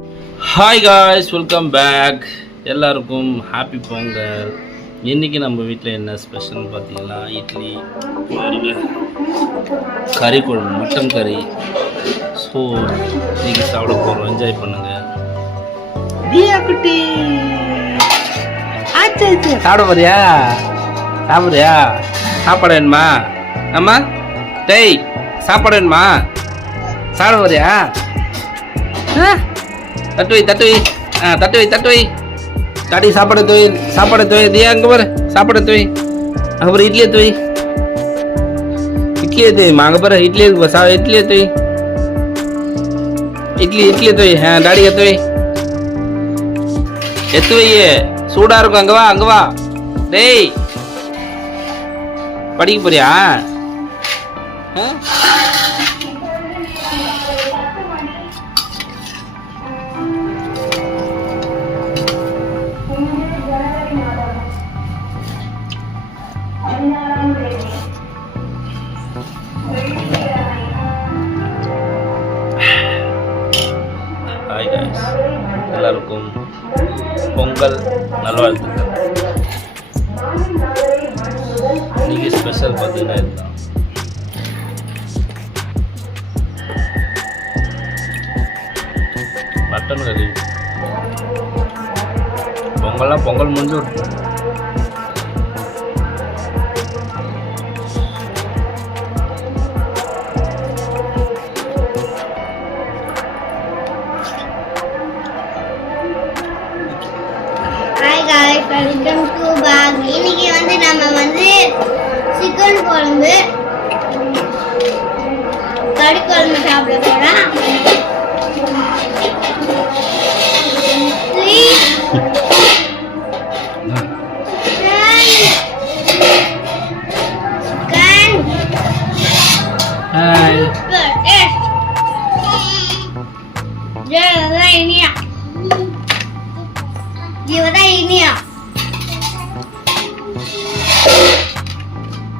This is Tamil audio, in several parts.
Hi guys, welcome back. எல்லாருக்கும் ஹாப்பி பொங்கல். இன்றைக்கி நம்ம வீட்டில் என்ன ஸ்பெஷல்னு பார்த்தீங்கன்னா இட்லி, கறி குழம்பு, மட்டன் கறி. ஸோ இன்றைக்கி சாப்பிட போகிறோம். என்ஜாய் பண்ணுங்கள். குட்டி சாப்பிட போறியா? சாப்பிட்றியா? சாப்பாடு வேணுமா? ஆமா டேய், சாப்பாடு வேணுமா? சாப்பிட போறியா? தட்டு வை, தட்டு வை, தட்டு வை, தட்டு வை. டாடி சாப்பாடு தோய், சாப்பாடு தோய். நீ அங்கே பாரு, சாப்பாடு தோய். அங்கே பாரு, இட்லியை தோய், இட்லியை தோய்மா. அங்கே பாரு, இட்லி இருக்கு, இட்லியை தோய், இட்லியை தோய். டாடி எத்து வை, எத்து வை, சூடாக இருக்கும். அங்கே வா, அங்கே வா. டேய், படிக்க போறியா? ஹாய் காய்ஸ், எல்லாருக்கும் பொங்கல் நல்வாழ்த்துக்கள். இன்னைக்கு ஸ்பெஷல் பார்த்தீங்கன்னா இதுதான். மட்டன் கறி. பொங்கல்லாம் பொங்கல் முடிஞ்சு விட்டு வெல்கம் டு பேக். இன்னைக்கு நம்ம சிக்கன் குழம்பு, கறி குழம்பு சாப்பிட போறோம்.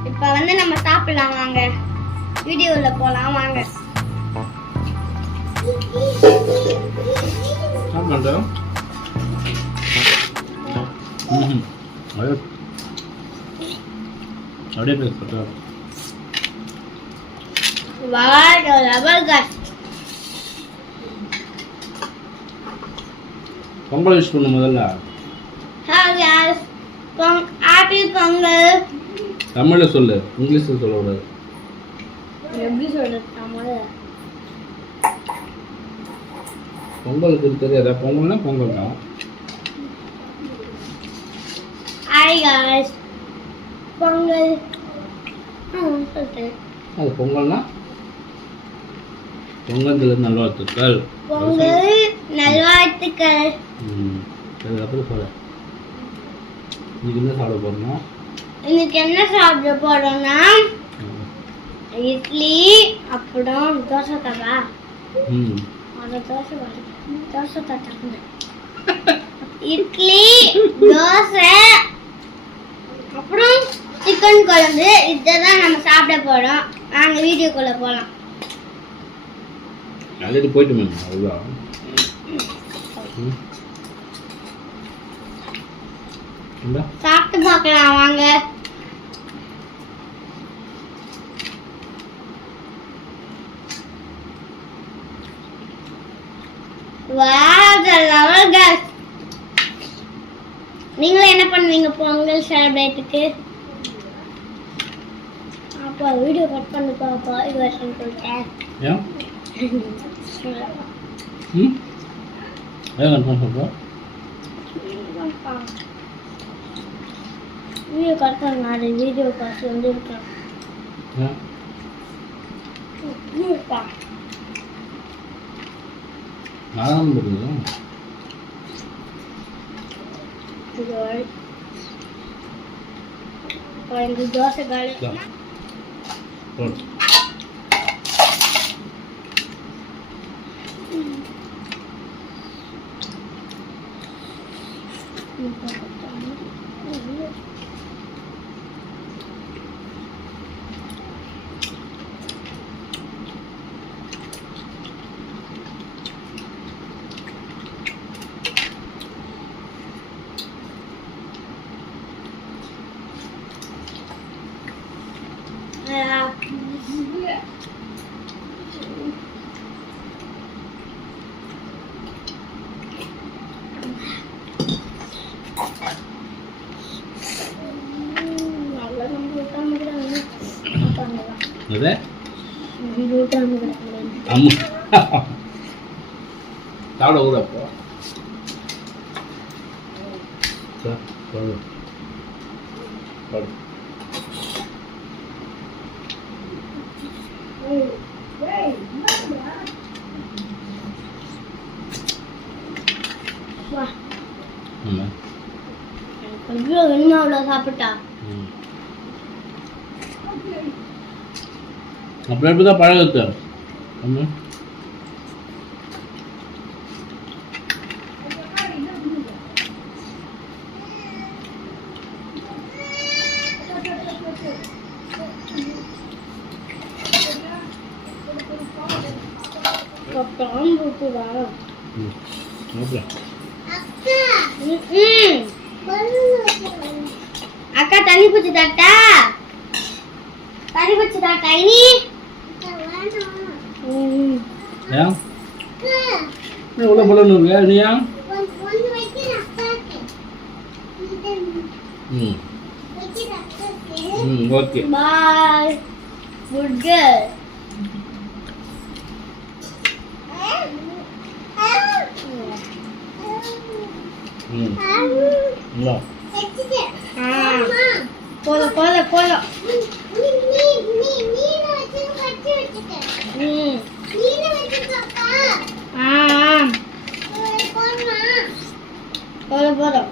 இப்ப நம்ம சாப்பிடலாம் வாங்க. வீடியோல போலாம் வாங்க. பொங்கல் யூஸ் பண்ணு முதல்ல. ஹாப்பி பொங்கல். தமிழ்ல சொல்லு, இங்கிலீஷ்ல சொல்லக்கூடாது. எப்படி சொல்றது தமிழ்ல? பொங்கலுக்கு தெரியாதா? பொங்கல்னா பொங்கல் தான். Hi guys, Pongal. அது பொங்கல்னா பொங்கல் நல்வாழ்த்துக்கள். பொங்கல் நல்வாழ்த்துக்கள். அதுக்கப்புறம் சொல்ல இன்னைக்கு என்ன சாப்பிட போறோம்னா, இன்னைக்கு என்ன சாப்பிட போறோம்னா இட்லி, அப்புறம் தோசை தவா. தோசை தட்டா இட்லி, தோசை, அப்புறம் சிக்கன் குழம்பு. இதுதான் நம்ம சாப்பிட போறோம். நாங்க வீடியோக்குள்ள போலாம். ஆல்ரெடி போயிட்டு மேம். அதுதான் சாப்பிட்டு பார்க்கலாம் வாங்க. நீங்களும் என்ன பண்ணுவீங்க பொங்கல் செலிப்ரேட்டுக்கு? அப்பா வீடியோ கட் பண்ணி பாப்பா. இது வருஷம் சொல்லிட்டேன். வீடியோ கட் பண்ணாரு. வீடியோ காசு வந்துருக்கேன். தோசை காலை என்னது விட்டாம கிடக்குறேன். ஆமா சாப்பிட கூட அப்போ சரி, சொல்லு. சொல்லு. வா ஆமா. எவ்வளோ வேணுமோ அவ்வளோ சாப்பிட்டா. ம். அப்புறம் எப்படி தான் பழகுது ஆமா அப்புறம் போட்டுவா. ம். ஓகே. அக்கா தண்ணி பூச்சி தாட்டா, தண்ணி பூச்சி தாட்டா இனி. ஏன் இவ்வளோ பலன் இருக்கு நீயா ம் ம் ஓகே பாய் குட் கேர்ள். ம் இல்லை போதும் போதும் போதும். போதும் போதும்.